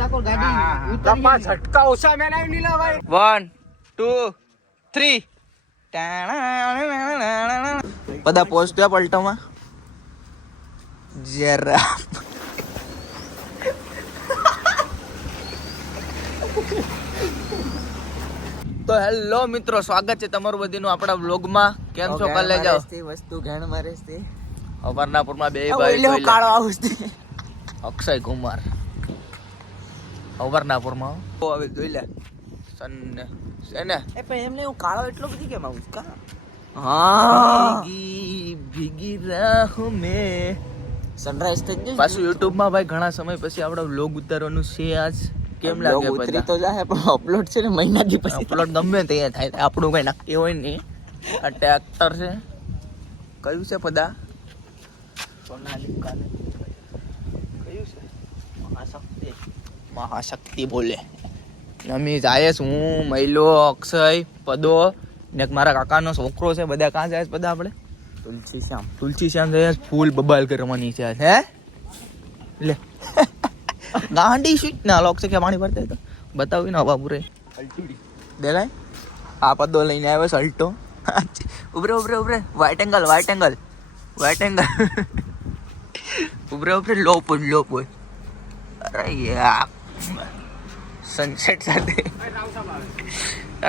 રાખો ગાડી ઉતરી ઝટકા ઓછા મેં લાવી નીલા ભાઈ 1 2 3 બધા પહોંચ્યા પલટામાં જરા તો હેલો મિત્રો, સ્વાગત છે તમારું બધીનું આપણા વ્લોગમાં. કેમ છો? કાલે જાઓ વસ્તુ ઘણ મારે છે અમરનાપુરમાં બે ભાઈ કાળો આવું છે અક્ષય કુમાર અમરનાપુરમાં હવે જોઈ લે સન ને એ પણ એમને હું કાળો એટલો બધી કેમ આવું કા હા ભીગી રાહો મે સનરાઈઝ થઈ ગઈ પાછું YouTube માં ભાઈ ઘણા સમય પછી આપણે વ્લોગ ઉતારવાનું છે. આજ કેમ લાગે? ઉતરી તો જાહે પણ અપલોડ છે ને મહિનાથી પછી અપલોડ ગમે તે થાય, આપણું કઈ નક્કી હોય નહીં. આ ટ્રેક્ટર છે, કયું છે પદા? સોનાલિકા કયું છે? મહાશક્તિ બોલે. અમે જાય હું, મહિલો, અક્ષય, પદો ને મારા કાકાનો છોકરો છે. બધા ક્યાં જાય પદા? આપણે તુલસી શ્યામ જાય. ફૂલ બબાલ કરવાની છે હે લે ગાંડી શું ના લોક છે કે પાણી ભરતા તો બતાવી ના બાપુરે દેખાય. આ પદો લઈને આવ્યો છે અલ્ટો. ઉભરે ઉભરે ઉભરે વ્હાઈટ એંગલ ઉભરે ઉભરે લો પોઈ. અરે યાર સનસેટ સાથે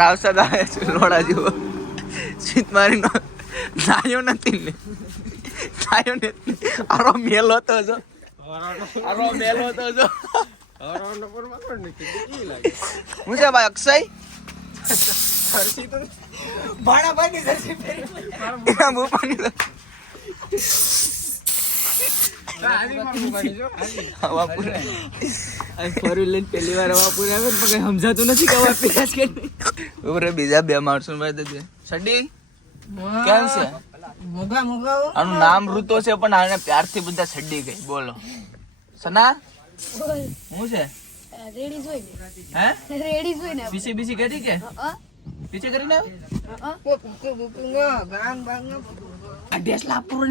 રાવસાદ આવે છે લોડા જેવો. સીટ મારીનો નાયો નથી ને આરો મેલો તો જો હું છે ભાઈ અક્ષય પહેલી વાર વાપુર આવે ને સમજાતું નથી કે બીજા બે માણસો સડી કેમ છે? આનું નામ ઋતો છે પણ આને પ્યારથી બધા સડી ગઈ. બોલો સના હું છે? રેડી જોઈ હે રેડી જોઈ ને પીસી બીસી કરી કે પીછે કરીને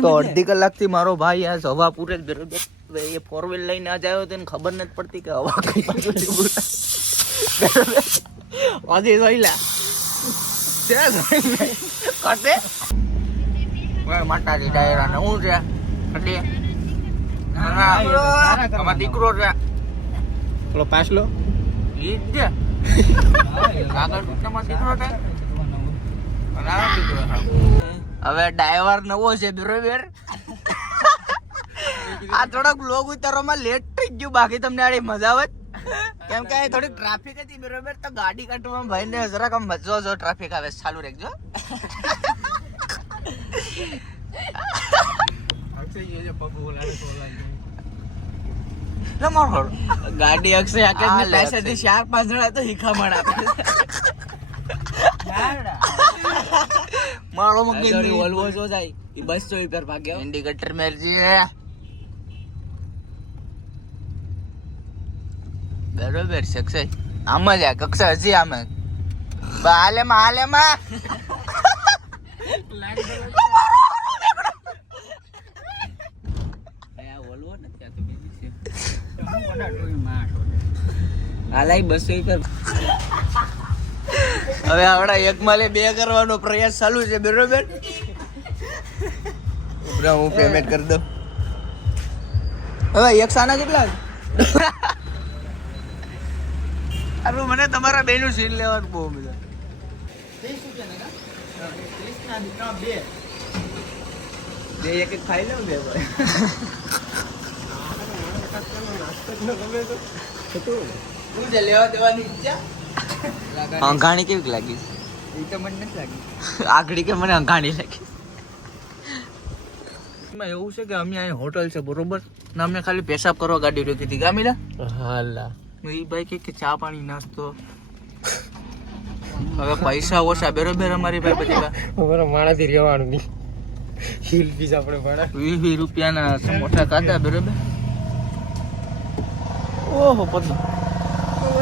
તો અડધી કલાક થી મારો ભાઈ આ હવા પૂરે એ ફોર વ્હીલ લઈને આ આવ્યો તેને ખબર નથી પડતી કે હવા કઈ બાજુ આજે જોઈલા કટે ઓય માતાજી ડાયરા ને હું છે કટે અમાર દીકરો છે પેલો પાછલો ઈ જ આગળ તમારો દીકરો છે હવે ડ્રાઈવર નવો છે બરોબર. આ થોડોક બ્લોગ ઉતારવામાં લેટ થઈ ગયું, બાકી તમને આડી મજા આવે કેમ કે થોડીક ટ્રાફિક હતી બરોબર. તો ગાડી કાઢવામાં ભાઈ ને જરાક આમ મજો જો ટ્રાફિક આવે ચાલુ રાખજો. ગાડી અક્ષય આકાશ ને પૈસાથી 4-5 જણા તો હિખામણ આપે. મારો મગજ વોલ્વો જો જાય ઈ બસ તો ઉપર ભાગ્યો ઇન્ડિકેટર મેરજી બરોબર છે અક્ષય. આમ જ આ કક્ષા હજી આમ હાલે માં હવે આપડા એક માલે બે કરવાનો પ્રયાસ ચાલુ છે બરોબર. હું પેમેન્ટ કરી દઉં. હવે એક સાના કેટલા? અરે મને તમારા બેનું સીન લેવાનું બહુ મજા. બે એક ખાઈ લઉં બે લેવા દેવાની ઈચ્છા. અંઘાણી કેવી લાગી? એ તો મને નથી લાગી. આગળી કે મને અંઘાણી લાગી. એવું છે કે અમે અહીં હોટલ છે બરોબર ને અમે ખાલી પેશાબ કરવા ગાડી રોકી હતી ગામીલા. હાલા એ ભાઈ કે ચા પાણી નાસ્તો. હવે પૈસા ઓછા બરોબર અમારી ભાઈ બધી અમારા માણાથી રહેવાનું નહીં. હિલ પીસ આપણે ભાડા 20 રૂપિયાના સમોસા ખાધા બરોબર. ઓહો પતો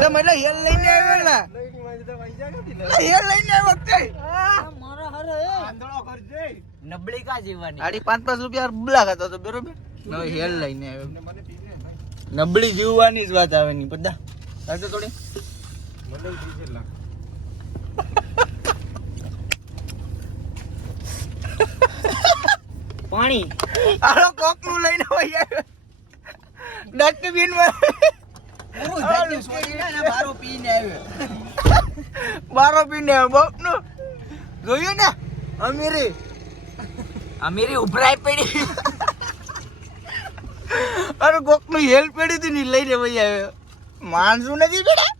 તમે એટલે હેલ લઈને આવ્યો ને હેલ લઈને આવ્યો તે મારા હારે આંધળો કરજે નબળી કા જીવાની 5.5 રૂપિયા બલા ખાતો તો બરોબર. નો હેલ લઈને આવ્યો નબળી જીવવાની જ વાત આવે ની બધા સાચે થોડી પાણી આરો કોકનું લઈને હોય ડસ્ટબિન માં બારો પીને આવ્યો બારો પીને બાપનું જોયું ને અમીરી ઉભરાઈ પડી અરે કોકનું હેલ્પ પડી હતી ને લઈને ભાઈ આવ્યો માણસું નથી બેટા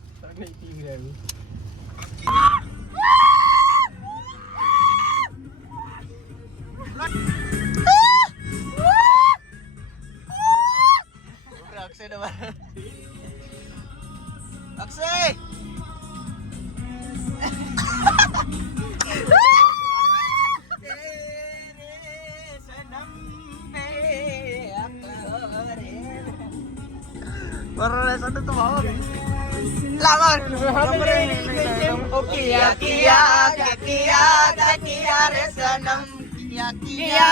Akshay Corre, satu tuh bawa. Lawan. Kiya re sanam. Kiya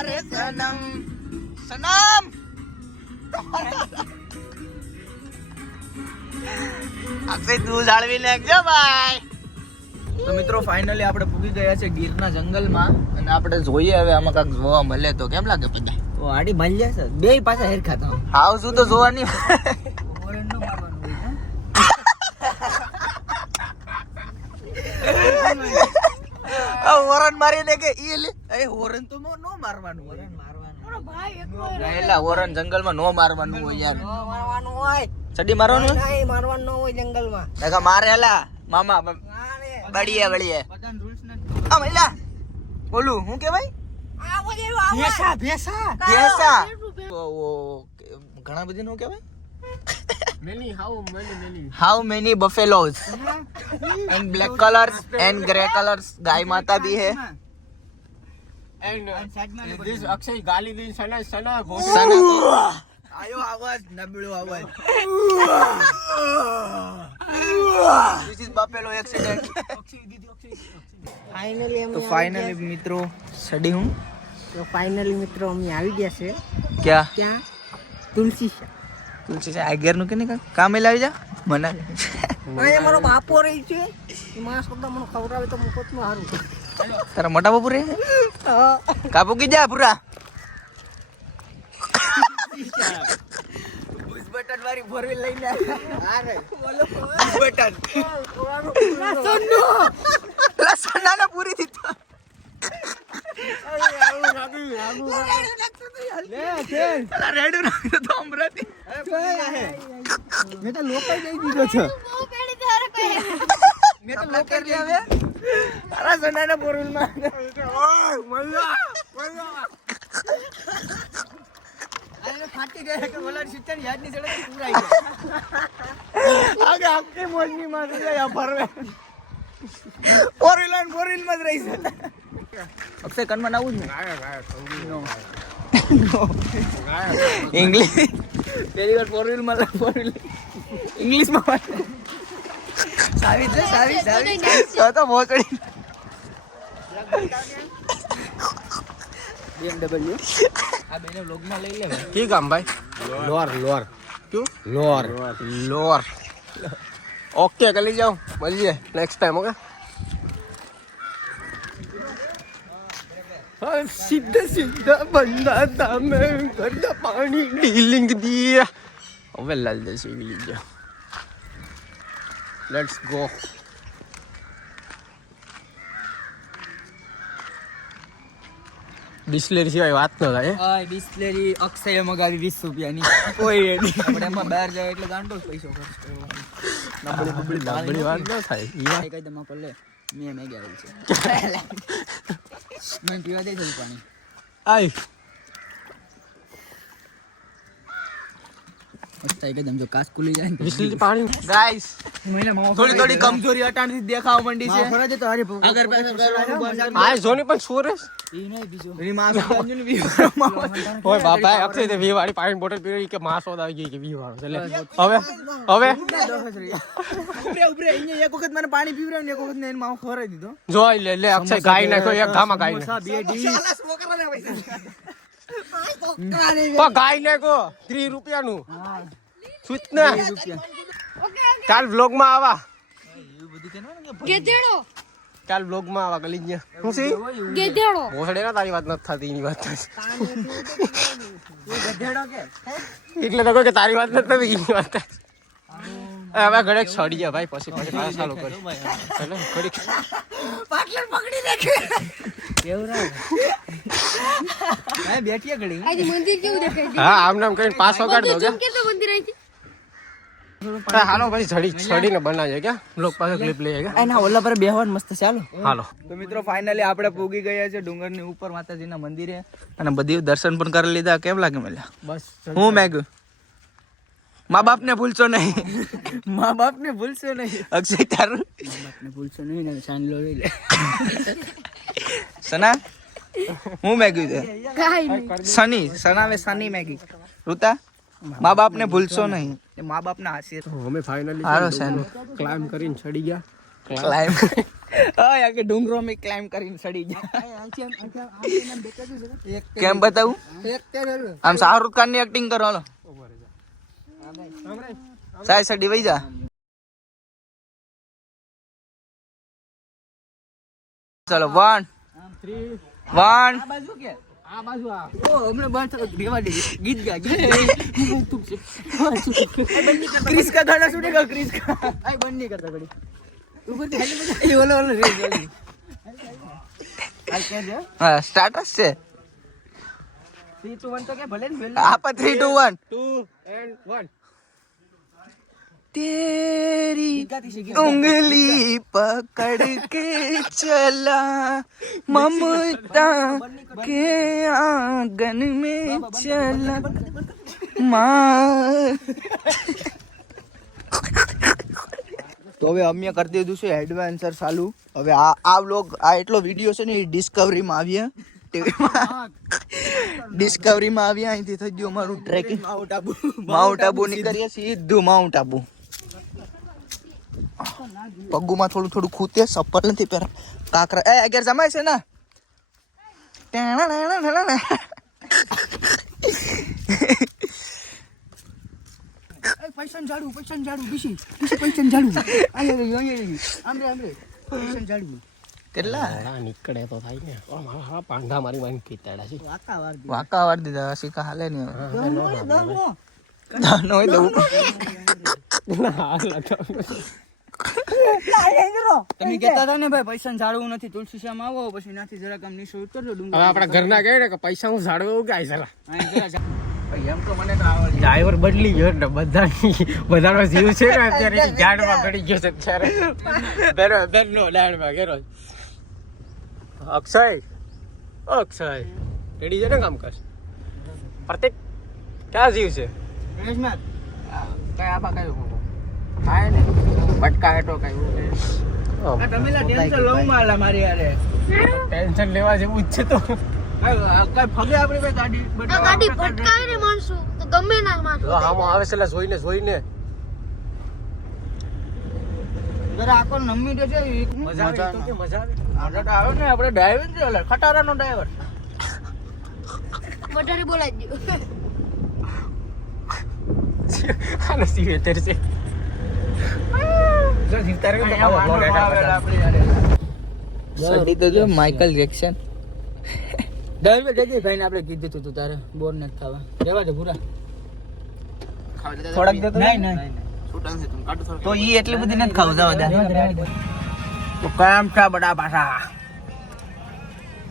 re sanam. Sanam. Akshay તું જાળવી નાખજો ભાઈ. તો મિત્રો ફાઇનલી આપણે પૂગી ગયા છે ગીરના જંગલમાં અને આપણે જોઈએ હવે આમાં કાંઈક જોવા મળે તો કેમ લાગે બધા ઓ આડી ભાલ્યા છે બે પાછા હેર ખાતા હાવ શું તો જોવા નહીં ઓરેન નો મારવાનું હોય હોરન મારીને કે ઈ લે એ હોરન તો નો મારવાનું હોય મારવાનું ભાઈ એક વાર એલા હોરન જંગલમાં નો મારવાનું હોય યાર મારવાનું હોય ચડી મારવાનું નહીં મારવાનું ન હોય જંગલમાં દેખા મારે એલા મામા બળીએ બધાન રૂલ્સ નથી આ મહિલા ઓલું હું કહેવાય આવો જેવો આવો ભેસા ભેસા ભેંસા ઓ ઘણા બધી નું કહેવાય how many buffaloes and black colors and gray colors गाय माता भी है this અક્ષય ગાલી દઈ સના સના આયો આવાજ નબળો આવાજ this is buffalo accident finally તો ફાઇનલી મિત્રો સડી હું તો ફાઇનલી મિત્રો અમે આવી ગયા છે क्या ત્યાં તુલસી તુલસી છે આગેર નું કે નહીં કામે લાવી જા મને અહીંયા મારો બાપો રહી છે એ માણસ કરતા મને ખવડાવે તો મફતમાં સારું તારા મોટા બાપુ રે કાપુ કી જા પૂરા બટન વાળી ફોરવીલ લઈને અરે બોલો બટન લસણ ના પૂરી દીધો રેડું નાખ્યો તો અમરાથી મેં તો લોકાઈ દઈ દીધો છે બહુ પેડી તારે કહે મેં તો લોકેર લે હવે અરે સનાના ફોરવીલ માં ફાટી ગયા કે બોલા સિસ્ટમ યાદ નહીં ચડે પૂરા ગયા આગે આખી મોજની માં ગયા ફરવે ફોરવીલ માં જ રહી છે અક્ષય કનમાં આવું જ ને ઇંગ્લિશ પહેલી વાર ફોરવીલ માં ઇંગ્લિશ માં સાવી છે સાવી તો પહોંચડી BMW આ બેને વ્લોગ માં લઈ લે કી કામ ભાઈ લોર ઓકે કરી જાઓ મળીએ નેક્સ્ટ ટાઈમ ઓકે સીધા બંદા તમે કરતા પાણી ડીલિંગ દી હવે લાલ જશે લીજો લેટ્સ ગો ડિસ્લેરી સિવાય વાત ન થાય આ બિસ્લેરી અક્ષય મગાવી 20 રૂપિયાની કોઈ આપણે એમાં બહાર જાય એટલે ગાંડો જ પૈસો ખર્ચ કરવાનો નબળી વાત ન થાય કઈ કઈ તમે પડલે મેં ગયા છે મેં પીવા દે થોડું પાણી આય મસ્ત એક દમ જો કાસ કુલી જાય ને ડિસ્લેરી પાણી ગાઈસ થોડી કમજોરી અટાણથી દેખાવા માંડી છે ફરજ તો હારી અગર આ જોની પણ સોરેસ ઈ નહીં બીજો એની માં અંજુની વી ઓય બાપા અક્ષય તે 20 વાળી પાણી બોટલ પીવી કે માસ ઓદ આવી ગઈ કે 20 વાળો એટલે હવે ઉભરે અહીંયા એક વખત મને પાણી પીવરાવ ને એક વખત ને એને માવો ખવરાવી દીધો જો લે અક્ષય ગાય નાખ્યો એક ગામા ગાય બે ડીવી પણ ગાય ને કો 30 રૂપિયાનું સૂચના કાલ વ્લોગ માં આવા ગેધેડો કાલ વ્લોગ માં આવા ગલી ગયા હું સી ગેધેડો ભોસડે ના તારી વાત નથી થતી એની વાત થાય એટલે તો કહું કે તારી વાત નથી થતી એની વાત થાય હવે ઘરે છડી ગયા ભાઈ પછી પાછા ચાલુ કરી એટલે ઘડી પાટલા પકડી રાખે કેવું રહે ભાઈ બેઠીએ ઘડી આજે મંદિર કેવું દેખાય છે હા આમ નામ કરીને પાસ વગાડ દો કે કેટલું મંદિર આવી હાલો ભાઈ છડીને બનાવીએ કે લોક પાસે ક્લિપ લઈએ કે એના ઓલા પર બેહવાનું મસ્ત ચાલો હાલો તો મિત્રો ફાઇનલી આપણે પૂગી ગયા છે ડુંગરની ઉપર માતાજીના મંદિરે અને બધી દર્શન પણ કરી લીધા. કેમ લાગે મેલ્યા? બસ હું મેગું મા બાપને ભૂલશો નહીં. મા બાપને ભૂલશો નહીં. અક્ષય તારું બાપને ભૂલશો નહીં ને ચાંદલો લઈ લે. સના હું મેગું છે કાઈ નહીં સની સનાવે સની મેગી ઋતા મા બાપને ભૂલશો નહીં. એ મા બાપના આશીર્વાદ અમે ફાઇનલી હારો છે ને. ક્લાઇમ્બ કરીને ચડી ગયા ક્લાઇમ્બ આ કે ડુંગરો મે ક્લાઇમ્બ કરીને ચડી ગયા. કેમ બતાવું? આમ શાહરુખ ખાન ની એક્ટિંગ કરો. હાલો સાય સડી વઈ જા. ચલો 1 બાજુ કે આ બાજુ આ ઓ હમણે બસ રેવા દે. ગીત ગા ક્રિસ કા ગાના સુનેગા ક્રિસ કા આઈ બંધ નહીં કરતા ઘડી ઉપર થી હેલે એ ઓલો રે જલ્દી આ કે છે હા સ્ટાર્ટસ છે 3 2 1 તો કે ભલે ને આપા 3 2 1 2 and 1 तेरी उंगली पकड़ के चला ममता के आंगन में चला माँ. તો હવે અમે કરી દીધું છે એડવેન્ચર ચાલુ. હવે આ વ્લોગ આ એટલો વિડીયો છે ને એ ડિસ્કવરીમાં આવ્યા ટીવીમાં ડિસ્કવરીમાં આવ્યા. અહીંથી થઈ ગયું અમારું ટ્રેકિંગ માઉન્ટ આબુ નીકળીએ સીધું માઉન્ટ આબુ. પગુમાં થોડું થોડું ખૂતે ચપ્પલ નથી પહેરા કાકરા એ અગિયાર જમાય છે ને પૈસા જાડું બીસી પૈસા જાડું આમરે પૈસા જાડું કેટલા નીકળે તો થાય ને હા પાંડા મારી મારી કીતાડા છે વાંકા વાર દીધા સિક્કા હાલે ને દાનો હોય દઉં. તમે કહેતા હતા ને ભાઈ પૈસા જાળવું નથી તુલસી શ્યામ આવો પછી નાથી જરાક આમ નીચે ઉતરજો હવે આપણા ઘરના કહે ને કે પૈસા હું ઝાડવું એવું ગાય જરા એમ તો મને આવડે ડ્રાઈવર બદલી ગયો ને બધાનો જીવ છે ને અત્યારે ઝાડમાં ગળી ગયો છે અત્યારે બેનો ડાળમાં ગેરો અક્ષય રેડી છે ને કામ કર પ્રતિક ક્યાં જીવ છે કઈ આપા કઈ કાય ને પટકા હેઠો કઈ તમે ટેન્શન લઉં માલા મારી યાર ટેન્શન લેવા જેવું જ છે તો કઈ ફગે આપણી ભાઈ ગાડી આ ગાડી ભટકાય ને માણસો તો ગમે ના માણસો આમાં આવે છે એટલે જોઈને જરા આકો નમ્મી દે છે મજા આવે તો કે મજા આવે આપણે તો આવે ને આપણે ડ્રાઈવર છે એટલે ખટારાનો ડ્રાઈવર વધારે બોલાઈ ગયો આને સીવે તેર છે જો જીવતા રહે તો બ્લોગ સડી તો જો માઇકલ જેક્સન ડ્રાઈવર જજે ભાઈને આપણે કીધું તું તારે બોર નથી ખાવા જવા દે પૂરા થોડાક દેતો નહીં તો ઈ એટલી બધી નથી ખાવ જવા દે. તો કામ છે બડા પાછા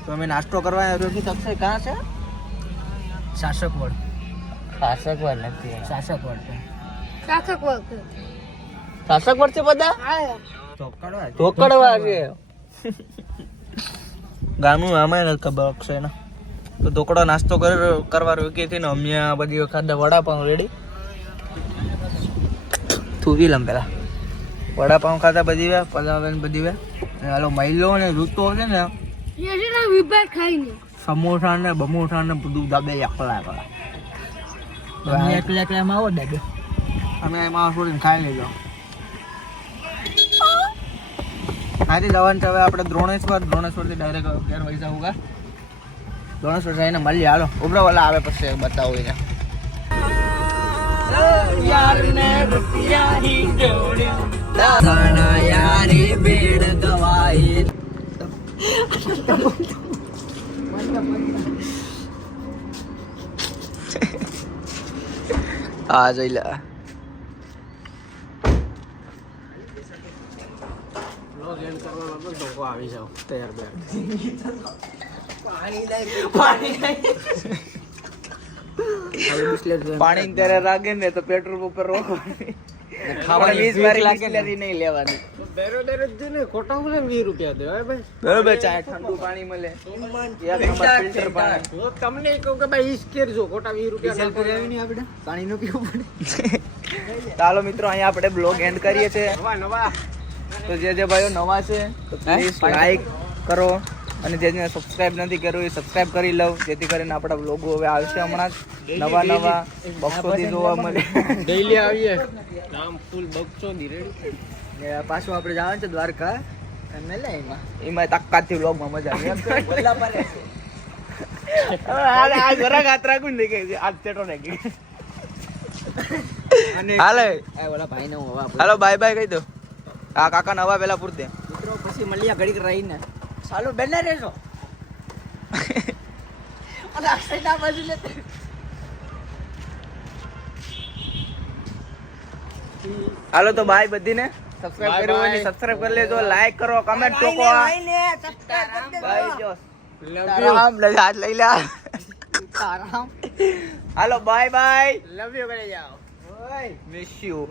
તો અમે નાસ્તો કરવા આવ્યો કે અક્ષય કાં છે? શાસક વડ શાસક વાર નથી. શાસક વડ શાસક વખત શાસક વાર છે બધા ચોકડવા ઢોકળવા છે ગામનું આમાં નથી ખબર અક્ષય ને તો ઢોકળો નાસ્તો કરવા રોકી હતી ને અમે આ બધી વખત વડાપાઉં રેડી થૂવી લમ પેલા વડાપાઉં ખાતા બધી વાર પલાવે ને બધી વાર હાલો મહિલો ને ઋતુ છે ને યજના વિભાગ ખાઈને સમોસા ને બમોસા ને બધું દાબે એકલા એકલા એમાં આવો દાદા અમે એમાં છોડીને ખાઈ લેજો. આજે જવાનું છે હવે આપણે દ્રોણેશ્વર થી ડાયરેક્ટ ઘેર વહી જવું કા ધોળેશ્વર જઈને મળીએ. હાલો ઉભરો વાલા આવે પછી બતાવો એને. યારને રૂપિયા હી જોડ્યા દાણા યારી બેડ ગવાઈ. હા જોઈ લે. આવી જાવ તૈયાર બે પાણી ત્યારે રાગે ને તો પેટ્રોલ ઉપર રોકવાની. ખાવાની 20 વારી બિસ્લેરી નહીં લેવાની. ખોટા બોલે 20 રૂપિયા દેવાય ભાઈ. બરોબર, ચાય ઠંડુ પાણી મળે, એક નંબર ફિલ્ટર પાણી. તો તમને કહું કે ભાઈ ઈસ કરજો ખોટા 20 રૂપિયા આપણે પાણી નો પીવું પડે. ચાલો મિત્રો, અહીંયા આપણે બ્લોગ એન્ડ કરીએ છીએ. નવા તો જે ભાઈઓ નવા છે તો પ્લીઝ લાઈક કરો, અને જેને સબસ્ક્રાઇબ નથી કર્યું એ સબસ્ક્રાઇબ કરી લઉં, જેથી કરીને આપણા બ્લોગો હવે આવશે હમણાં જ નવા બક્ષોથી જોવા મળે. ડેઈલી આવીએ નામ ફૂલ બક્ષો દી રેડી. ને પાછું આપણે જવાનું છે દ્વારકા. મેલે એમાં તાકાતથી બ્લોગમાં મજા આવે એમ છે. આ જરાક હાથ રાખું ને કે આ ચેટો નાખી. હાલે ઓલા ભાઈ ને હું હવા હાલો બાય બાય કહી દો. આ કાકા નવા પેલા પૂરતે મિત્રો પછી મળીએ ઘડીક રહીને. ચાલો બેને રહેજો. અને અક્ષય ના બાજુ લેતે. હાલો તો બાય બધીને. સબસ્ક્રાઇબ કર્યું હોય ને સબસ્ક્રાઇબ કરી લેજો, લાઈક કરો, કમેન્ટ ઠોકો. બાય જો રામ હાથ લઈ લે. હાલો બાય બાય, લવ યુ કરી જાઓ. Miss you.